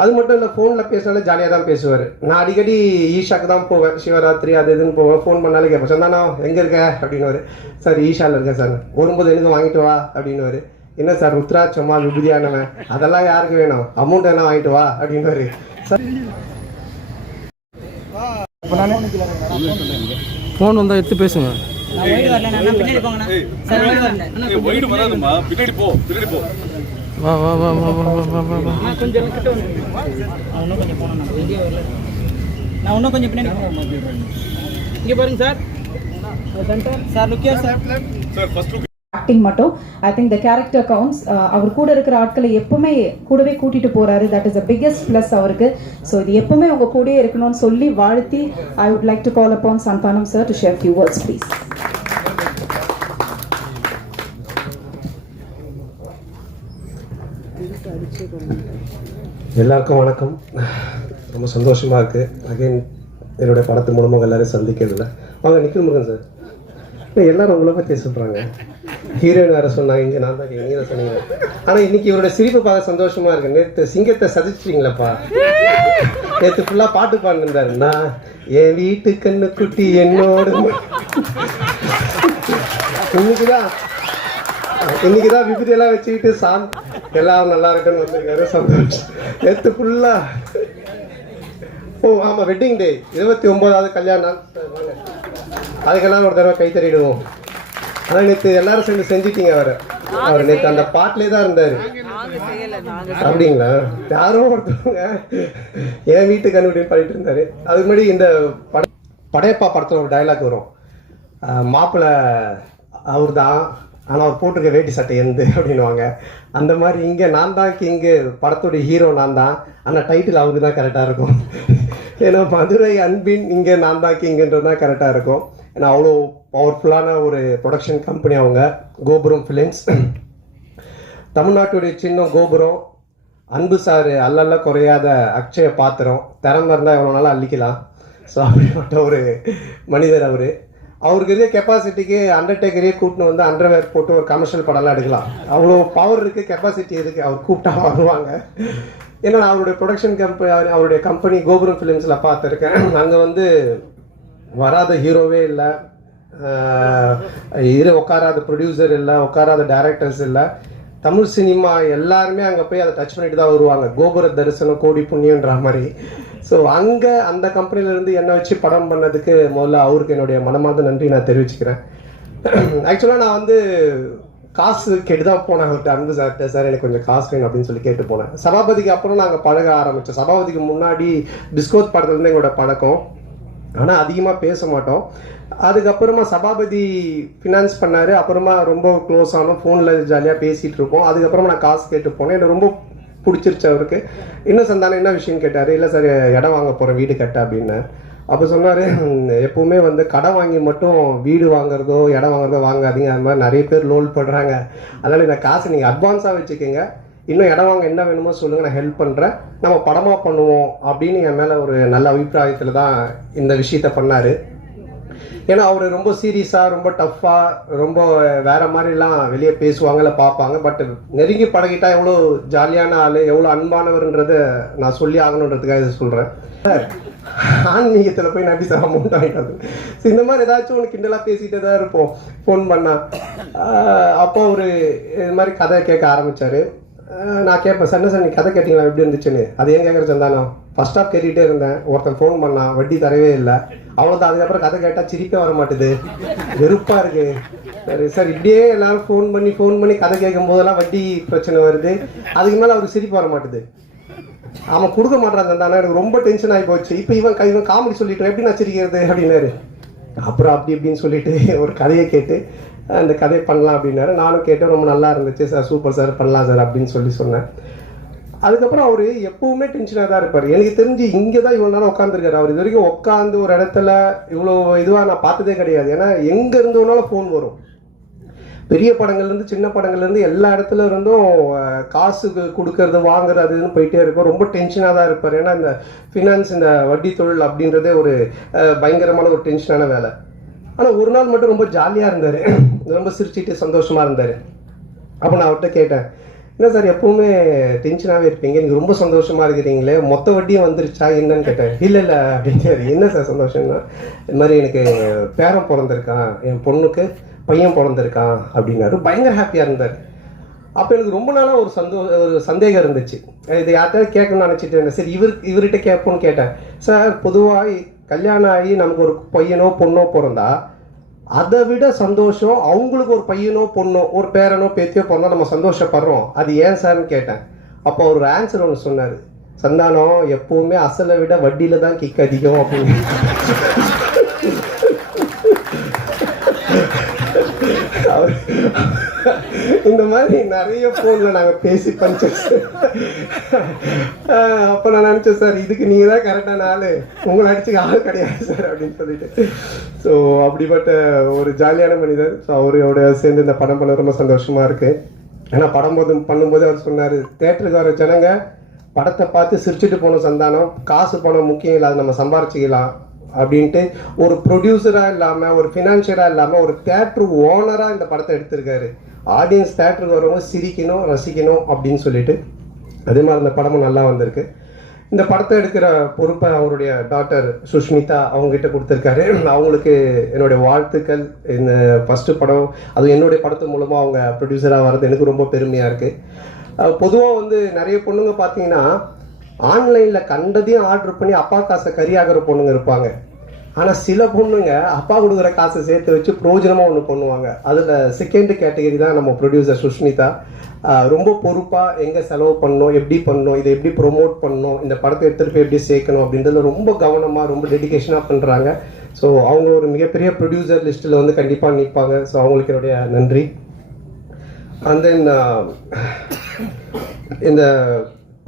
அது மட்டும் இல்லை, ஃபோனில் பேசினாலே ஜாலியாக தான் பேசுவார். நான் அடிக்கடி ஈஷாக்கு தான் போவேன், சிவராத்திரி அது இதுன்னு போவேன். ஃபோன் பண்ணாலே கேட்பேன், சந்தானா எங்கே இருக்க அப்படின்னுவார். சார் ஈஷாவில் இருக்கேன் சார். வரும்போது எனக்கு வாங்கிட்டு வா அப்படின்னுவார். என்ன சார் ருத்ராட்சமா விபூதியானவன், அதெல்லாம் யாருக்கு வேணும், அமௌண்ட் என்ன வாங்கிட்டு வா அப்படின்னுவார். சார் ஃபோன் வந்தால் எடுத்து பேசுங்க. வா வா வா வா வா வா வா வா. கொஞ்சம் கிட்ட வந்து கொஞ்சம் போனோம். நான் இன்னும் கொஞ்சம் பின்னாடி இங்கே பாருங்க சார். சார் லுக்கியா சார். சார் ஃபர்ஸ்ட் ஆக்டிங் மட்டும் I think the character counts. அவர் கூட இருக்கிற ஆட்களை எப்பவுமே கூடவே கூட்டிட்டு போறாரு. That is the biggest plus அவருக்கு. ஸோ இது எப்பவுமே உங்க கூடயே இருக்கணும்னு சொல்லி வாழ்த்தி I would like to call அப்பான் Santhanam sir to share few words please. எல்லாருக்கும் வணக்கம். ரொம்ப சந்தோஷமாக இருக்குது அகைன் என்னுடைய படத்து மூலமாக எல்லோரும் சந்திக்கிறதுல. வாங்க நிக்கில் முருகன் சார். எல்லாரும் உங்களை பற்றி சொல்கிறாங்க, ஹீரோயின் வேறு சொன்னாங்க, இங்கே நான் தான் நீங்கள் தான் சொன்னீங்க. ஆனால் இன்றைக்கி இவரோட சிரிப்பு பார்க்க சந்தோஷமாக இருக்குது. நேற்று சிங்கத்தை சதிச்சிட்டிங்களப்பா. நேற்று ஃபுல்லாக பாட்டு பாடினிருந்தாரு. நான் என் வீட்டு கண்ணு குட்டி என்னோட இன்னைக்கு தான் விபூதியெல்லாம் வச்சுக்கிட்டு எல்லாரும் நல்லா இருக்குன்னு வந்திருக்காரு. சந்தோஷம். நேற்று ஃபுல்லா ஆமாம் வெட்டிங் டே 29வது கல்யாணம். அதுக்கெல்லாம் ஒரு தடவை கை தறிடுவோம். ஆனால் நேற்று எல்லாரும் சேர்ந்து செஞ்சிட்டீங்க. அவர் நேற்று அந்த பாட்டிலே தான் இருந்தார். அப்படிங்களா? யாரும் ஒருத்தவங்க என் வீட்டு கண்டுபிடின்னு பண்ணிட்டு இருந்தாரு. அதுக்கு முன்னாடி இந்த படையப்பா படத்தில் ஒரு டைலாக் வரும், மாப்பிள்ளை அவர் தான் ஆனால் அவர் போட்டிருக்க வேட்டி சட்டை எந்த அப்படின்வாங்க. அந்த மாதிரி இங்கே நான் தான் கிங்கு, படத்துடைய ஹீரோ நான் தான், ஆனால் டைட்டில் அவருக்கு தான் கரெக்டாக இருக்கும். ஏன்னா மதுரை அன்பின் இங்கே நான் தான் கிங்குன்றது தான் கரெக்டாக இருக்கும். ஏன்னா அவ்வளோ பவர்ஃபுல்லான ஒரு ப்ரொடக்ஷன் கம்பெனி அவங்க, கோபுரம் ஃபிலிம்ஸ். தமிழ்நாட்டுடைய சின்னம் கோபுரம். அன்பு சார் அல்லல்ல குறையாத அக்ஷய பாத்திரம். திறமை இருந்தால் எவ்வளோ நாளும் அள்ளிக்கலாம். ஸோ அப்படிப்பட்ட ஒரு மனிதர் அவர். அவருக்கு இருக்க கெப்பாசிட்டிக்கு அண்டர்டேக்கரையே கூப்பிட்டு வந்து அண்டர்வேர் போட்டு ஒரு கமர்ஷியல் படம்லாம் எடுக்கலாம். அவ்வளோ பவர் இருக்குது, கெப்பாசிட்டி இருக்குது. அவர் கூப்பிட்டா வருவாங்க. ஏன்னா நான் அவருடைய ப்ரொடக்ஷன் கம்பெனி, அவருடைய கம்பெனி கோபுரம் ஃபிலிம்ஸில் பார்த்துருக்கேன். அங்கே வந்து வராத ஹீரோவே இல்லை, உட்காராத ப்ரொடியூசர் இல்லை, உட்காராத டைரக்டர்ஸ் இல்லை. தமிழ் சினிமா எல்லாருமே அங்கே போய் அதை டச் பண்ணிட்டு தான் வருவாங்க. கோபுர தரிசனம் கோடி புண்ணியன்ற மாதிரி. ஸோ அங்கே அந்த கம்பெனிலேருந்து என்னை வச்சு படம் பண்ணதுக்கு முதல்ல அவருக்கு என்னுடைய மனமார்ந்த நன்றி நான் தெரிவிச்சுக்கிறேன். ஆக்சுவலாக நான் வந்து காசு கேட்டு தான் போனேன் அவர்கிட்ட. அன்பு சார்கிட்ட, சார் எனக்கு கொஞ்சம் காசு வேணும் அப்படின்னு சொல்லி கேட்டு போனேன். சபாபதிக்கு அப்புறம் நாங்கள் பழக ஆரம்பித்தோம். சபாபதிக்கு முன்னாடி டிஸ்கோத் படத்துலேருந்து எங்களோட பழக்கம். ஆனால் அதிகமாக பேச மாட்டோம். அதுக்கப்புறமா சபாபதி ஃபினான்ஸ் பண்ணார். அப்புறமா ரொம்ப க்ளோஸ் ஆனோம், ஃபோனில் ஜாலியாக பேசிகிட்டு இருப்போம். அதுக்கப்புறமா நான் காசு கேட்டு போனேன். எனக்கு ரொம்ப பிடிச்சிருச்சு அவருக்கு. இன்னும் சந்தானம் என்ன விஷயம்னு கேட்டார். இல்லை சார் இடம் வாங்க போகிறேன், வீடு கட்ட அப்படின்னு. அப்போ சொன்னார், எப்போவுமே வந்து கடை வாங்கி மட்டும் வீடு வாங்குறதோ இடம் வாங்குறதோ வாங்காதீங்க. அது மாதிரி நிறைய பேர் லோன் பண்ணுறாங்க. அதனால் இந்த காசு நீங்கள் அட்வான்ஸாக வச்சுக்கோங்க, இன்னும் இடம் வாங்க என்ன வேணுமோ சொல்லுங்கள், நான் ஹெல்ப் பண்ணுறேன், நம்ம படமாக பண்ணுவோம் அப்படின்னு என் மேலே ஒரு நல்ல அபிப்பிராயத்தில் தான் இந்த விஷயத்த பண்ணார். ஏன்னா அவர் ரொம்ப சீரியஸாக, ரொம்ப டஃப்பாக, ரொம்ப வேறு மாதிரிலாம் வெளியே பேசுவாங்க, இல்லை பார்ப்பாங்க. பட் நெருங்கி பழகிட்டா எவ்வளோ ஜாலியான ஆள், எவ்வளோ அன்பானவர்ன்றதை நான் சொல்லி ஆகணுன்றதுக்காக இதை சொல்கிறேன். ஆன்மீகத்தில் போய் நம்பி சார் அமௌண்ட் வாங்கிட்டாரு. ஸோ இந்த மாதிரி ஏதாச்சும் ஒன்று கிண்டலாக பேசிகிட்டே தான் இருப்போம் ஃபோன் பண்ணால். அப்போ ஒரு இது மாதிரி கதை கேட்க ஆரம்பித்தார். நான் கேட்பேன், சார் என்ன சார் நீ கதை கேட்டிங்களா, எப்படி இருந்துச்சுன்னு. அது ஏன் கேட்குற சந்தானம், ஃபர்ஸ்ட் ஆஃப் கேட்டுகிட்டே இருந்தேன், ஒருத்தன் ஃபோன் பண்ணான், வட்டி தரவே இல்லை, அவ்வளோதான். அதுக்கப்புறம் கதை கேட்டால் சிரிப்பே வர மாட்டுது, வெறுப்பாக இருக்குது. சரி சார், இப்படியே எல்லாரும் ஃபோன் பண்ணி கதை கேட்கும் போதெல்லாம் வட்டி பிரச்சனை வருது, அதுக்கு மேலே அவருக்கு சிரிப்பு வர மாட்டுது. அவன் கொடுக்க மாட்டான் சந்தானம், எனக்கு ரொம்ப டென்ஷன் ஆகி போச்சு. இப்போ இவன் காமெடி சொல்லிட்டு எப்படி நான் சிரிக்கிறது அப்படின்னாரு. அப்புறம் அப்படி இப்படின்னு சொல்லிட்டு ஒரு கதையை கேட்டு அந்த கதையை பண்ணலாம் அப்படின்னாரு. நானும் கேட்டேன், ரொம்ப நல்லா இருந்துச்சு சார், சூப்பர் சார், பண்ணலாம் சார் அப்படின்னு சொன்னேன். அதுக்கப்புறம் அவர் எப்பவுமே டென்ஷனாக தான் இருப்பார். எனக்கு தெரிஞ்சு இங்கே தான் இவ்வளோ நேரம் உட்காந்துருக்காரு. அவர் இது வரைக்கும் உட்காந்து ஒரு இடத்துல இவ்வளோ இதுவாக நான் பார்த்ததே கிடையாது. ஏன்னா எங்கே இருந்தோனாலும் ஃபோன் வரும். பெரிய படங்கள்லேருந்து சின்ன படங்கள்லேருந்து எல்லா இடத்துல இருந்தும் காசுக்கு கொடுக்கறது வாங்குறது அது இதுன்னு போயிட்டே இருக்கும். ரொம்ப டென்ஷனாக தான் இருப்பார். ஏன்னா இந்த ஃபினான்ஸ், இந்த வட்டி தொழில் அப்படின்றதே ஒரு பயங்கரமான ஒரு டென்ஷனான வேலை. ஆனால் ஒரு நாள் மட்டும் ரொம்ப ஜாலியாக இருந்தார், ரொம்ப சிரிச்சிட்டு சந்தோஷமாக இருந்தார். அப்போ நான் அவர்கிட்ட கேட்டேன், என்ன சார் எப்பவுமே டென்ஷனாகவே இருப்பீங்க, நீங்கள் ரொம்ப சந்தோஷமாக இருக்கிறீங்களே, மொத்த வட்டியும் வந்துருச்சா என்னன்னு கேட்டேன். இல்லை அப்படின்னாரு. என்ன சார் சந்தோஷம்னா, இது மாதிரி எனக்கு பேரன் பிறந்திருக்கான், என் பொண்ணுக்கு பையன் பிறந்திருக்கான் அப்படின்னாரு. பயங்கர ஹாப்பியாக இருந்தார். அப்போ எனக்கு ரொம்ப நாளாக ஒரு சந்தேகம் இருந்துச்சு. இது யார்கிட்ட கேட்கணும்னு நினச்சிட்டு இருந்தேன். சரி இவர்கிட்ட கேட்போன்னு கேட்டேன். சார் பொதுவாக கல்யாணம் ஆகி நமக்கு ஒரு பையனோ பொண்ணோ பிறந்தா அதை விட சந்தோஷம் அவங்களுக்கு ஒரு பையனோ பொண்ணோ ஒரு பேரனோ பேத்தியோ பிறந்தா நம்ம சந்தோஷப்படுறோம், அது ஏன் சார்னு கேட்டேன். அப்போ ஒரு ஆன்சர் ஒன்று சொன்னார். சந்தானம், எப்பவுமே அசலை விட வட்டியில தான் கிக் அதிகம் அப்படின்னு. இந்த மாதிரி நிறைய போன்ல நாங்க பேசி பஞ்சோம். அப்ப நான் நினைச்சேன், சார் இதுக்கு நீங்க தான் கரெக்டான ஆளு, உங்களை அடிச்சுக்க ஆள் கிடையாது சார் அப்படின்னு சொல்லிட்டு. ஸோ அப்படிப்பட்ட ஒரு ஜாலியான மனிதர். ஸோ அவரோட சேர்ந்து இந்த படம் பண்ண ரொம்ப சந்தோஷமா இருக்கு. ஏன்னா பண்ணும்போது அவர் சொன்னாரு, தேட்டருக்கு வர ஜனங்க படத்தை பார்த்து சிரிச்சுட்டு போன சந்தானம், காசு பணம் முக்கியம் இல்லை, அதை நம்ம சம்பாரிச்சிக்கலாம் அப்படின்ட்டு ஒரு ப்ரொடியூசராக இல்லாமல் ஒரு ஃபினான்ஷியராக இல்லாமல் ஒரு தேட்டரு ஓனராக இந்த படத்தை எடுத்திருக்காரு. ஆடியன்ஸ் தேட்டருக்கு வரவங்க சிரிக்கணும் ரசிக்கணும் அப்படின்னு சொல்லிட்டு. அதே மாதிரி இந்த படமும் நல்லா வந்திருக்கு. இந்த படத்தை எடுக்கிற பொறுப்பை அவருடைய டாக்டர் சுஷ்மிதா அவங்ககிட்ட கொடுத்துருக்காரு. அவங்களுக்கு என்னுடைய வாழ்த்துக்கள். இந்த ஃபஸ்ட்டு படம், அது என்னுடைய படத்து மூலமாக அவங்க ப்ரொடியூசராக வர்றது எனக்கு ரொம்ப பெருமையாக இருக்குது. பொதுவாக நிறைய பொண்ணுங்க பார்த்தீங்கன்னா ஆன்லைனில் கண்டதையும் ஆர்டர் பண்ணி அப்பா காசை கறியாகிற பொண்ணுங்க இருப்பாங்க. ஆனால் சில பொண்ணுங்க அப்பா கொடுக்குற காசை சேர்த்து வச்சு பிரயோஜனமாக ஒன்று பண்ணுவாங்க. அதில் செகண்ட் கேட்டகரி தான் நம்ம ப்ரொடியூசர் சுஷ்மிதா. ரொம்ப பொறுப்பாக எங்கே செலவு பண்ணணும், எப்படி பண்ணணும், இதை எப்படி ப்ரொமோட் பண்ணணும், இந்த படத்தை எடுத்துகிட்டு போய் எப்படி சேர்க்கணும் அப்படின்றத ரொம்ப கவனமாக ரொம்ப டெடிகேஷனாக பண்ணுறாங்க. ஸோ அவங்க ஒரு மிகப்பெரிய ப்ரொடியூசர் லிஸ்ட்டில் கண்டிப்பாக நிற்பாங்க. ஸோ அவங்களுக்கு என்னுடைய நன்றி. அண்ட் தென் இந்த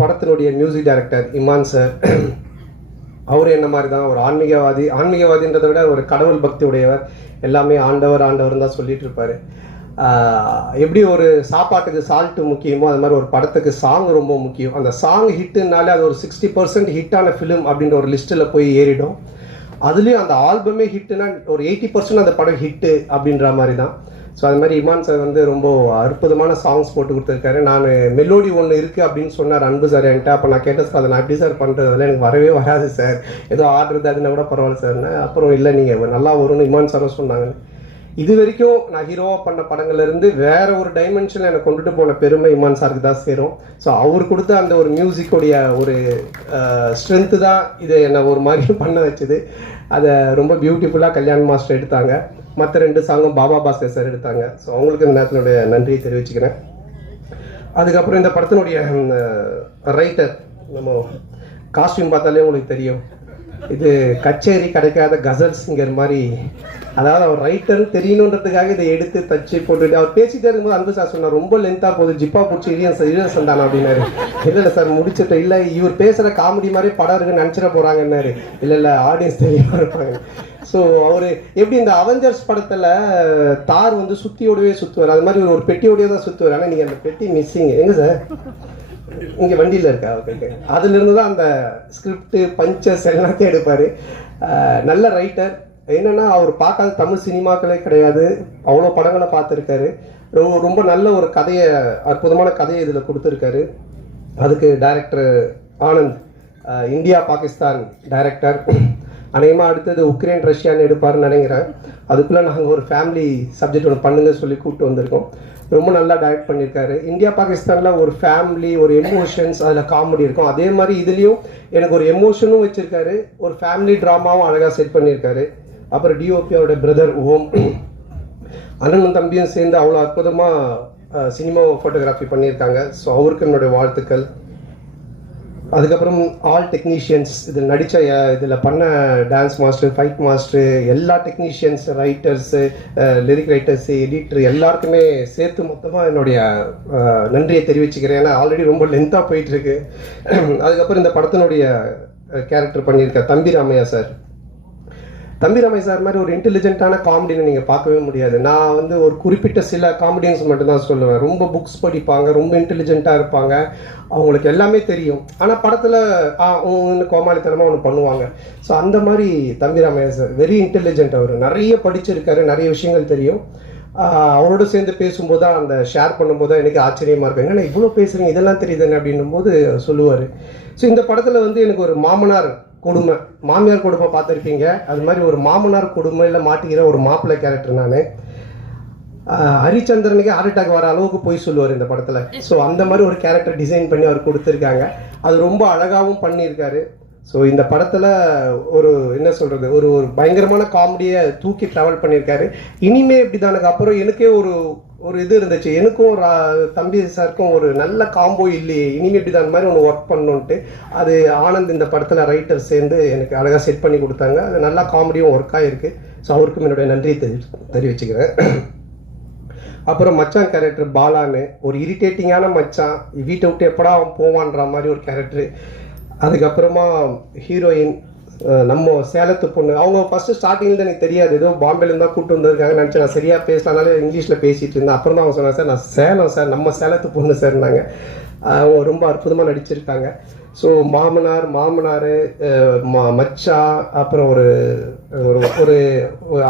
படத்தினுடைய மியூசிக் டைரக்டர் இமான் சார், அவர் என்ன மாதிரி தான் ஒரு ஆன்மீகவாதின்றதை விட ஒரு கடவுள் பக்தி உடையவர். எல்லாமே ஆண்டவர் தான் சொல்லிட்டு இருப்பாரு. எப்படி ஒரு சாப்பாட்டுக்கு சால்ட்டு முக்கியமோ அது மாதிரி ஒரு படத்துக்கு சாங் ரொம்ப முக்கியம். அந்த சாங் ஹிட்டுனாலே அது ஒரு 60% ஹிட்டான ஃபிலிம் அப்படின்ற ஒரு லிஸ்ட்டில் போய் ஏறிடும். அதுலேயும் அந்த ஆல்பமே ஹிட்டுனா ஒரு 80% அந்த படம் ஹிட்டு அப்படின்ற மாதிரி தான். ஸோ அது மாதிரி இமான் சார் ரொம்ப அற்புதமான சாங்ஸ் போட்டு கொடுத்துருக்காரு. நான் மெலோடி ஒன்று இருக்குது அப்படின்னு சொன்னார் அன்பு சார் என்கிட்ட. அப்போ நான் கேட்டேன், சார் அதை நான் எப்படி சார் பண்ணுறது, அதெல்லாம் எனக்கு வரவே வராது சார், ஏதோ ஆர்டர் அதுன்னா கூட பரவாயில்ல சார்னு. அப்புறம் இல்லை நீங்கள் நல்லா வரும்னு இமான் சாரும் சொன்னாங்க. இது வரைக்கும் நான் ஹீரோவாக பண்ண படங்கள்லேருந்து வேற ஒரு டைமென்ஷனில் எனக்கு கொண்டுட்டு போன பெருமை இமான் சாருக்கு தான் சேரும். ஸோ அவர் கொடுத்த அந்த ஒரு மியூசிக்கோடைய ஒரு ஸ்ட்ரென்த்து தான் இதை என்னை ஒரு மாதிரி பண்ண வச்சுது. அதை ரொம்ப பியூட்டிஃபுல்லாக கல்யாண் மாஸ்டர் எடுத்தாங்க. மற்ற 2 சாங்கும் பாபா பாஸ்கர் சார் எடுத்தாங்க. ஸோ அவங்களுக்கு இந்த நேரத்தினுடைய நன்றியை தெரிவிச்சுக்கிறேன். அதுக்கப்புறம் இந்த படத்தினுடைய ரைட்டர், நம்ம காஸ்டியூம் பார்த்தாலே உங்களுக்கு தெரியும், இது கச்சேரி கிடைக்காத கசல் சிங்கர் மாதிரி. அதாவது அவர் ரைட்டர் தெரியணுன்றதுக்காக இதை எடுத்து தச்சு போட்டுட்டு அவர் பேசிட்டே இருக்கும்போது அன்பு சார் சொன்னார், ரொம்ப லென்த்தாக போகுது, ஜிப்பா பிடிச்சி இரியன் சந்தானம் அப்படின்னாரு. இல்லை சார் முடிச்சுட்டு, இல்லை இவர் பேசுகிற காமெடி மாதிரி படம் இருக்குன்னு நினச்சிட போகிறாங்கன்னாரு. இல்லை ஆடியன்ஸ் தெரியாமல் இருப்பாங்க. ஸோ அவர் எப்படி இந்த அவெஞ்சர்ஸ் படத்தில் தார் சுத்தியோடவே சுற்றுவார், அது மாதிரி ஒரு பெட்டியோடய தான் சுற்றுவார். ஆனால் நீங்கள் அந்த பெட்டி மிஸ்ஸிங் எங்கே சார், இங்கே வண்டியில் இருக்கா, ஓகே. அதுலேருந்து தான் அந்த ஸ்கிரிப்ட் பஞ்சஸ் எல்லாத்தையும் எடுப்பார். நல்ல ரைட்டர். என்னென்னா அவர் பார்க்காத தமிழ் சினிமாக்களே கிடையாது, அவ்வளோ படங்களை பார்த்துருக்காரு. ரொம்ப நல்ல ஒரு கதையை, அற்புதமான கதையை இதில் கொடுத்துருக்காரு. அதுக்கு director Anand, India Pakistan director. அநேகமாக அடுத்தது உக்ரைன் ரஷ்யான்னு எடுப்பாருன்னு நினைக்கிறேன். அதுக்குள்ளே நாங்கள் ஒரு ஃபேமிலி சப்ஜெக்ட் ஒன்று பண்ணுங்க சொல்லி கூப்பிட்டு வந்திருக்கோம். ரொம்ப நல்லா டைரக்ட் பண்ணியிருக்காரு. இந்தியா பாகிஸ்தானில் ஒரு ஃபேமிலி, ஒரு எமோஷன்ஸ், அதில் காமெடி இருக்கும். அதே மாதிரி இதுலேயும் எனக்கு ஒரு எமோஷனும் வச்சுருக்காரு, ஒரு ஃபேமிலி ட்ராமாவும் அழகாக செட் பண்ணியிருக்காரு. அப்புறம் டிஓபியோட பிரதர் ஓம், அண்ணனும் தம்பியும் சேர்ந்து அவ்வளோ அற்புதமாக சினிமா ஃபோட்டோகிராஃபி பண்ணியிருக்காங்க. ஸோ அவருக்கு என்னுடைய வாழ்த்துக்கள். அதுக்கப்புறம் ஆல் டெக்னீஷியன்ஸ், இதில் நடித்த இதில் பண்ண டான்ஸ் மாஸ்டர், ஃபைட் மாஸ்டர், எல்லா technicians, writers, lyric writers, editor எல்லாருக்குமே சேர்த்து மொத்தமாக என்னுடைய நன்றியை தெரிவிச்சுக்கிறேன். ஏன்னா ஆல்ரெடி ரொம்ப லென்த்தாக போயிட்டுருக்கு. அதுக்கப்புறம் இந்த படத்தினுடைய கேரக்டர் பண்ணியிருக்க தம்பி ராமையா சார். தம்பி ராமையா சார் மாதிரி ஒரு இன்டெலிஜென்ட்டான காமெடின்னு நீங்கள் பார்க்கவே முடியாது. நான் ஒரு குறிப்பிட்ட சில காமெடியன்ஸ் மட்டும்தான் சொல்லுவேன். ரொம்ப புக்ஸ் படிப்பாங்க, ரொம்ப இன்டெலிஜென்ட்டாக இருப்பாங்க, அவங்களுக்கு எல்லாமே தெரியும். ஆனால் படத்தில் கோமாளித்தனமாக ஒன்று பண்ணுவாங்க. ஸோ அந்த மாதிரி தம்பி ராமையா சார் வெரி இன்டெலிஜென்ட். அவர் நிறைய படிச்சிருக்காரு, நிறைய விஷயங்கள் தெரியும். அவரோட சேர்ந்து பேசும்போது தான் அந்த ஷேர் பண்ணும்போது தான் எனக்கு ஆச்சரியமாக இருக்கும், என்னென்ன இவ்வளோ பேசுகிறீங்க இதெல்லாம் தெரியுதுன்னு அப்படின்னும் போது சொல்லுவார். ஸோ இந்த படத்தில் வந்து எனக்கு ஒரு மாமனார் கொடுமை, மாமியார் கொடுமை பார்த்துருப்பீங்க, அது மாதிரி ஒரு மாமனார் கொடுமையில் மாட்டிக்கிற ஒரு மாப்பிள்ளை கேரக்டர் நான். ஹரிச்சந்திரனுக்கு ஹார்ட் அட்டாக் வர அளவுக்கு போய் சொல்லுவார் இந்த படத்தில். ஸோ அந்த மாதிரி ஒரு கேரக்டர் டிசைன் பண்ணி அவர் கொடுத்துருக்காங்க, அது ரொம்ப அழகாகவும் பண்ணியிருக்காரு. ஸோ இந்த படத்தில் ஒரு என்ன சொல்கிறது, ஒரு ஒரு பயங்கரமான காமெடியை தூக்கி ட்ராவல் பண்ணியிருக்காரு. இனிமே இப்படி தானுக்கு அப்புறம் எனக்கே ஒரு இது இருந்துச்சு, எனக்கும் ஒரு தம்பி சாருக்கும் ஒரு நல்ல காம்போ இல்லையே, இனிமே இப்படி தான் மாதிரி ஒன்று ஒர்க் பண்ணணுன்ட்டு அது ஆனந்த் இந்த படத்தில் ரைட்டர் சேர்ந்து எனக்கு அழகாக செட் பண்ணி கொடுத்தாங்க. அது நல்லா காமெடியும் ஒர்க் ஆகிருக்கு. ஸோ அவருக்கும் என்னுடைய நன்றியை தெரிவிச்சுக்கிறேன். அப்புறம் மச்சான் கேரக்டர் பாலான்னு ஒரு இரிட்டேட்டிங்கான மச்சான், வீட்டை விட்டு எப்படா அவன் போவான்ற மாதிரி ஒரு கேரக்டர். அதுக்கப்புறமா ஹீரோயின் நம்ம சேலத்து பொண்ணு, அவங்க ஃபஸ்ட்டு ஸ்டார்டிங்கில் எனக்கு தெரியாது, ஏதோ பாம்பேலேருந்து தான் கூப்பிட்டு வந்திருக்காங்க நினச்சேன். நான் சரியாக பேசலானாலே இங்கிலீஷில் பேசிகிட்டு இருந்தேன். அப்புறம் தான் அவங்க சொன்னாங்க, சார் நான் சேலம் சார், நம்ம சேலத்து பொண்ணு சார்னாங்க. அவங்க ரொம்ப அற்புதமாக நடிச்சிருக்காங்க. ஸோ மாமனார் மச்சான், அப்புறம் ஒரு ஒரு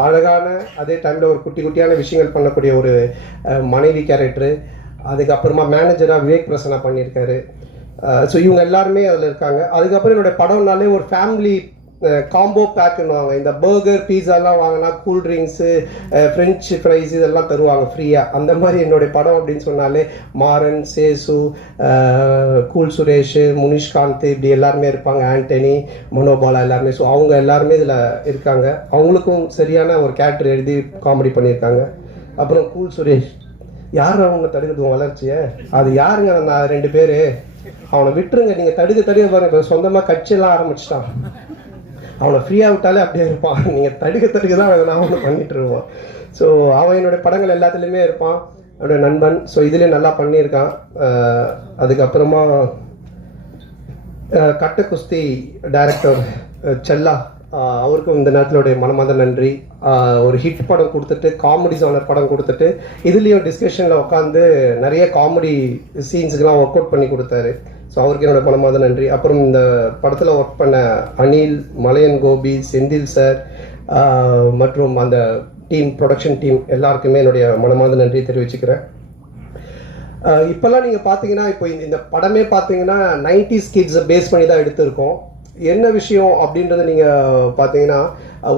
அழகான அதே டைமில் ஒரு குட்டி குட்டியான விஷயங்கள் பண்ணக்கூடிய ஒரு மனைவி கேரக்டரு. அதுக்கப்புறமா மேனேஜராக விவேக் பிரசன்னா பண்ணியிருக்காரு. ஸோ இவங்க எல்லாருமே அதில் இருக்காங்க. அதுக்கப்புறம் என்னோடய படம்னாலே ஒரு ஃபேமிலி காம்போ பேக்குன்னுவாங்க. இந்த பர்கர் பீஸாலாம் வாங்கினா கூல்ட்ரிங்க்ஸு ஃப்ரெஞ்சு ஃப்ரைஸ் இதெல்லாம் தருவாங்க ஃப்ரீயாக. அந்த மாதிரி என்னுடைய படம் அப்படின்னு சொன்னாலே மாறன், சேசு, கூல் சுரேஷ், முனிஷ்காந்த் இப்படி எல்லாருமே இருப்பாங்க, ஆண்டனி, மனோபாலா எல்லாருமே. ஸோ அவங்க எல்லாருமே இதில் இருக்காங்க. அவங்களுக்கும் சரியான ஒரு கேரக்டர் எழுதி காமெடி பண்ணியிருக்காங்க. அப்புறம் கூல் சுரேஷ், யார் அவங்க தடுக்கிறது வளர்ச்சியை, அது யாருங்க நான் 2 பேர், அவனை விட்டுருங்க, நீங்கள் தடுக்க பாருங்க, இப்போ சொந்தமாக கட்சியெல்லாம் ஆரம்பிச்சிட்டான், அவனை ஃப்ரீயாக விட்டாலே அப்படியே இருப்பான், நீங்கள் தடுக்க தான் நான் அவனை பண்ணிட்டு இருவான். ஸோ அவன் என்னுடைய படங்கள் எல்லாத்துலேயுமே இருப்பான், என்னுடைய நண்பன். ஸோ இதுலேயும் நல்லா பண்ணியிருக்கான். அதுக்கப்புறமா கட்ட குஸ்தி டைரக்டர் செல்லா, அவருக்கும் இந்த நேரத்தினுடைய மனமார்ந்த நன்றி. ஒரு ஹிட் படம் கொடுத்துட்டு, காமெடி ஜானர் படம் கொடுத்துட்டு, இதுலேயும் டிஸ்கஷனில் உட்காந்து நிறைய காமெடி சீன்ஸுக்கெலாம் ஒர்க் அவுட் பண்ணி கொடுத்தாரு. ஸோ அவருக்கு என்னோட மனமார்ந்த நன்றி. அப்புறம் இந்த படத்தில் ஒர்க் பண்ண அனில், மலையன் கோபி, செந்தில் சார் மற்றும் அந்த டீம், ப்ரொடக்ஷன் டீம் எல்லாருக்குமே என்னுடைய மனமார்ந்த நன்றி தெரிவிச்சுக்கிறேன். இப்போல்லாம் நீங்கள் பார்த்தீங்கன்னா, இப்போ இந்த படமே பார்த்தீங்கன்னா 90s கிட்ஸை பேஸ் பண்ணி தான் எடுத்திருக்கோம். என்ன விஷயம் அப்படின்றத நீங்கள் பார்த்தீங்கன்னா,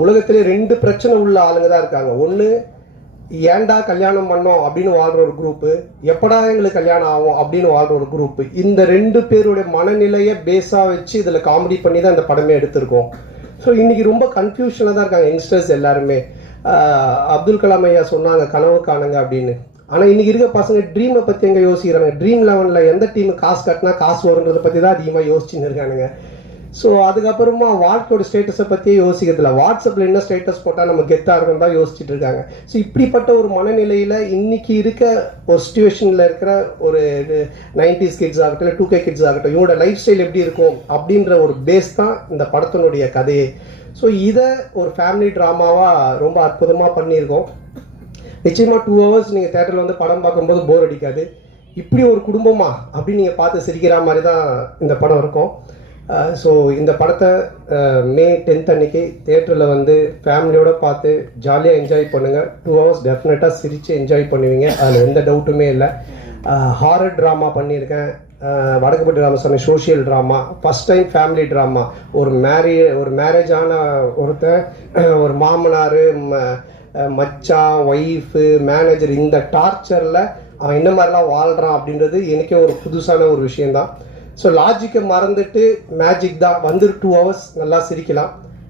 உலகத்திலே 2 பிரச்சனை உள்ள ஆளுங்க தான் இருக்காங்க. ஒன்று, ஏன்டா கல்யாணம் பண்ணோம் அப்படின்னு வாழ்கிற ஒரு குரூப்பு, எப்படா எங்களுக்கு கல்யாணம் ஆகும் அப்படின்னு வாழ்கிற ஒரு குரூப்பு. இந்த 2 பேருடைய மனநிலையை பேஸாக வச்சு இதில் காமெடி பண்ணி தான் இந்த படமே எடுத்திருக்கோம். ஸோ இன்றைக்கி ரொம்ப கன்ஃபியூஷனாக தான் இருக்காங்க யங்ஸ்டர்ஸ் எல்லாருமே. அப்துல் கலாம் ஐயா சொன்னாங்க கனவு காணுங்க அப்படின்னு. ஆனால் இன்றைக்கி இருக்க பசங்க ட்ரீமை பற்றி எங்கே யோசிக்கிறாங்க? ட்ரீம் லெவனில் எந்த டீமு காசு கட்டினா காசு வருன்றதை பற்றி தான் அதிகமாக யோசிச்சுன்னு இருக்கானுங்க. ஸோ அதுக்கப்புறமா வாழ்க்கையோட ஸ்டேட்டஸை பற்றியே யோசிக்கிறதில்ல. வாட்ஸ்அப்பில் என்ன ஸ்டேட்டஸ் போட்டால் நம்ம கெத்தாக இருக்கும் தான் யோசிச்சுட்டு இருக்காங்க. ஸோ இப்படிப்பட்ட ஒரு மனநிலையில் இன்றைக்கி இருக்க ஒரு சுச்சுவேஷனில் இருக்கிற ஒரு 90s கிட்ஸ் ஆகட்டும், இல்லை 2K கிட்ஸ் ஆகட்டும், இவங்களோட லைஃப் ஸ்டைல் எப்படி இருக்கும் அப்படின்ற ஒரு பேஸ் தான் இந்த படத்தினுடைய கதையே. ஸோ இதை ஒரு ஃபேமிலி ட்ராமாவாக ரொம்ப அற்புதமாக பண்ணியிருக்கோம். நிச்சயமாக 2 hours நீங்கள் தேட்டரில் வந்து படம் பார்க்கும்போது போர் அடிக்காது. இப்படி ஒரு குடும்பமா அப்படின்னு நீங்கள் பார்த்து சிரிக்கிற மாதிரி தான் இந்த படம் இருக்கும். ஸோ இந்த படத்தை May 10th அன்னைக்கு தேட்டரில் வந்து ஃபேமிலியோடு பார்த்து ஜாலியாக என்ஜாய் பண்ணுங்கள். 2 hours டெஃபினட்டாக சிரித்து என்ஜாய் பண்ணுவீங்க, அதில் எந்த டவுட்டுமே இல்லை. ஹாரர் ட்ராமா பண்ணியிருக்கேன், Vadakkupatti Ramasamy social drama, first time family drama. ஒரு மேரேஜான ஒருத்தன், ஒரு மாமனார், மச்சான், ஒய்ஃபு, மேனேஜர், இந்த டார்ச்சரில் அவன் என்ன மாதிரிலாம் வாழ்கிறான் அப்படின்றது எனக்கே ஒரு புதுசான ஒரு விஷயந்தான். ஸோ லாஜிக்கை மறந்துட்டு மேஜிக் தான் வந்து 2 hours நல்லா சிரிக்கலாம்.